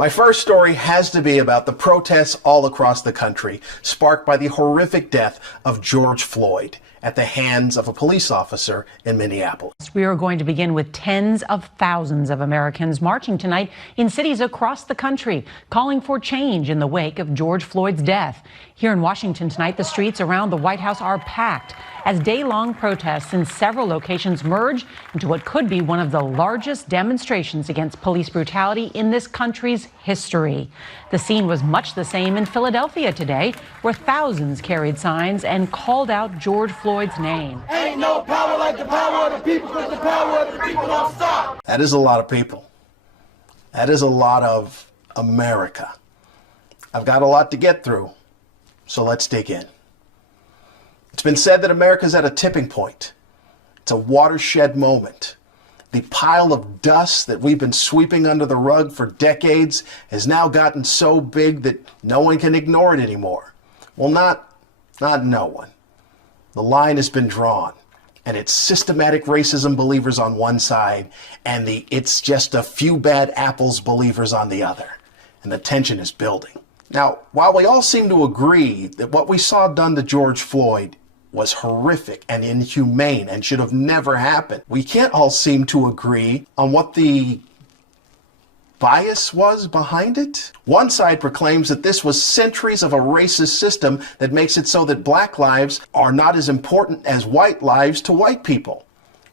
My first story has to be about the protests all across the country, sparked by the horrific death of George Floyd at the hands of a police officer in Minneapolis. We are going to begin with tens of thousands of Americans marching tonight in cities across the country, calling for change in the wake of George Floyd's death. Here in Washington tonight, the streets around the White House are packed as day-long protests in several locations merge into what could be one of the largest demonstrations against police brutality in this country's history. The scene was much the same in Philadelphia today, where thousands carried signs and called out George Floyd's name. Ain't no power like the power of the people, because the power of the people don't stop. That is a lot of people. That is a lot of America. I've got a lot to get through, so let's dig in. It's been said that America's at a tipping point. It's a watershed moment. The pile of dust that we've been sweeping under the rug for decades has now gotten so big that no one can ignore it anymore. Well, not no one. The line has been drawn, and it's systematic racism believers on one side and the it's just a few bad apples believers on the other. And the tension is building. Now, while we all seem to agree that what we saw done to George Floyd was horrific and inhumane and should have never happened, we can't all seem to agree on what the bias was behind it. One side proclaims that this was centuries of a racist system that makes it so that black lives are not as important as white lives to white people,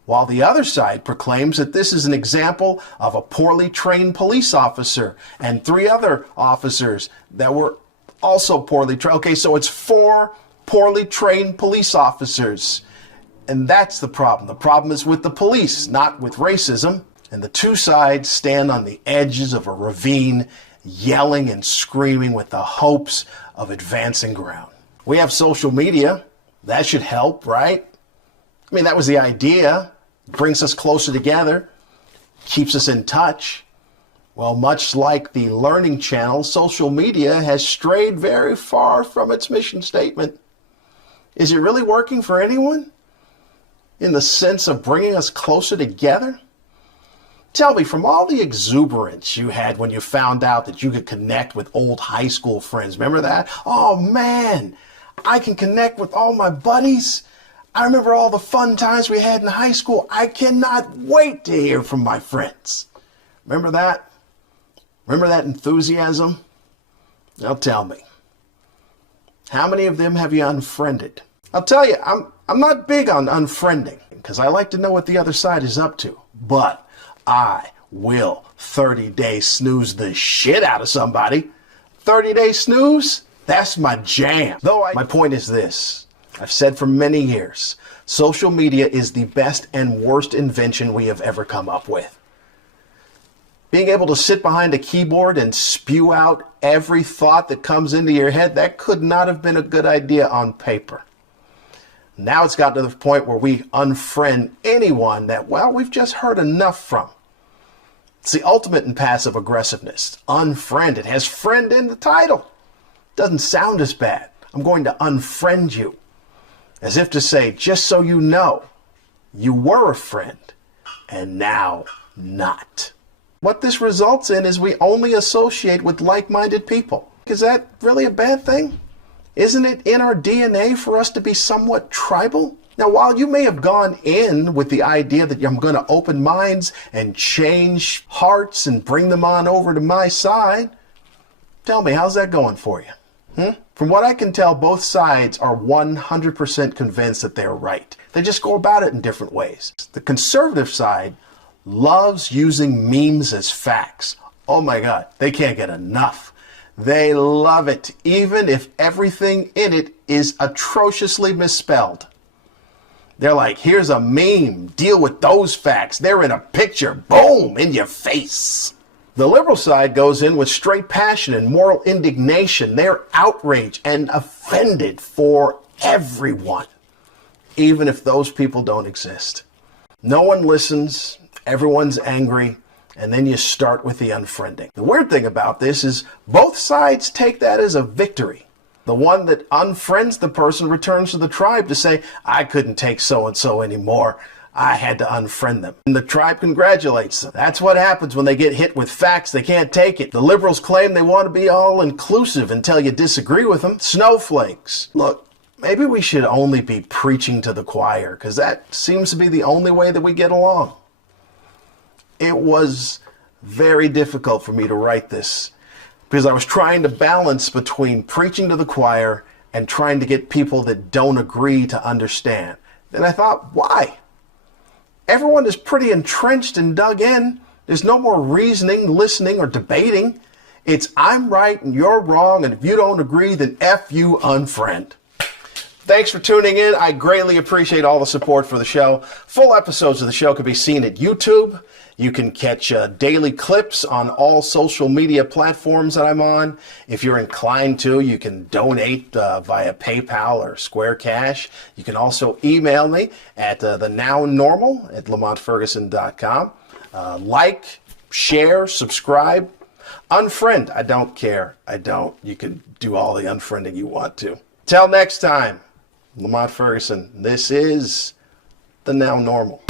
while the other side proclaims that this is an example of a poorly trained police officer and 3 other officers that were also poorly trained. Okay, so it's 4 poorly trained police officers. And that's the problem. The problem is with the police, not with racism. And the two sides stand on the edges of a ravine, yelling and screaming with the hopes of advancing ground. We have social media. That should help, right? I mean, that was the idea. It brings us closer together, keeps us in touch. Well, much like the Learning Channel, social media has strayed very far from its mission statement. Is it really working for anyone in the sense of bringing us closer together? Tell me, from all the exuberance you had when you found out that you could connect with old high school friends, remember that? Oh man, I can connect with all my buddies. I remember all the fun times we had in high school. I cannot wait to hear from my friends. Remember that? Remember that enthusiasm? Now tell me, how many of them have you unfriended? I'll tell you, I'm not big on unfriending because I like to know what the other side is up to. But I will 30-day snooze the shit out of somebody. 30-day snooze? That's my jam. My point is this. I've said for many years, social media is the best and worst invention we have ever come up with. Being able to sit behind a keyboard and spew out every thought that comes into your head, that could not have been a good idea on paper. Now it's gotten to the point where we unfriend anyone that, well, we've just heard enough from. It's the ultimate in passive aggressiveness. Unfriend. It has friend in the title. Doesn't sound as bad. I'm going to unfriend you. As if to say, just so you know, you were a friend and now not. What this results in is we only associate with like-minded people. Is that really a bad thing? Isn't it in our DNA for us to be somewhat tribal? Now, while you may have gone in with the idea that I'm going to open minds and change hearts and bring them on over to my side, tell me, how's that going for you? From what I can tell, both sides are 100% convinced that they're right. They just go about it in different ways. The conservative side loves using memes as facts. Oh my God, they can't get enough. They love it, even if everything in it is atrociously misspelled. They're like, here's a meme, deal with those facts. They're in a picture, boom, in your face. The liberal side goes in with straight passion and moral indignation. They're outraged and offended for everyone, even if those people don't exist. No one listens, everyone's angry, and then you start with the unfriending. The weird thing about this is both sides take that as a victory. The one that unfriends the person returns to the tribe to say, I couldn't take so-and-so anymore. I had to unfriend them. And the tribe congratulates them. That's what happens when they get hit with facts they can't take it. The liberals claim they want to be all-inclusive until you disagree with them. Snowflakes. Look, maybe we should only be preaching to the choir, because that seems to be the only way that we get along. It was very difficult for me to write this, because I was trying to balance between preaching to the choir and trying to get people that don't agree to understand. Then I thought, why? Everyone is pretty entrenched and dug in. There's no more reasoning, listening, or debating. It's I'm right and you're wrong, and if you don't agree, then F you, unfriend. Thanks for tuning in. I greatly appreciate all the support for the show. Full episodes of the show can be seen at YouTube. You can catch daily clips on all social media platforms that I'm on. If you're inclined to, you can donate via PayPal or Square Cash. You can also email me at thenownormal@lamontferguson.com. Like, share, subscribe, unfriend. I don't care. I don't. You can do all the unfriending you want to. Till next time, Lamont Ferguson, this is The Now Normal.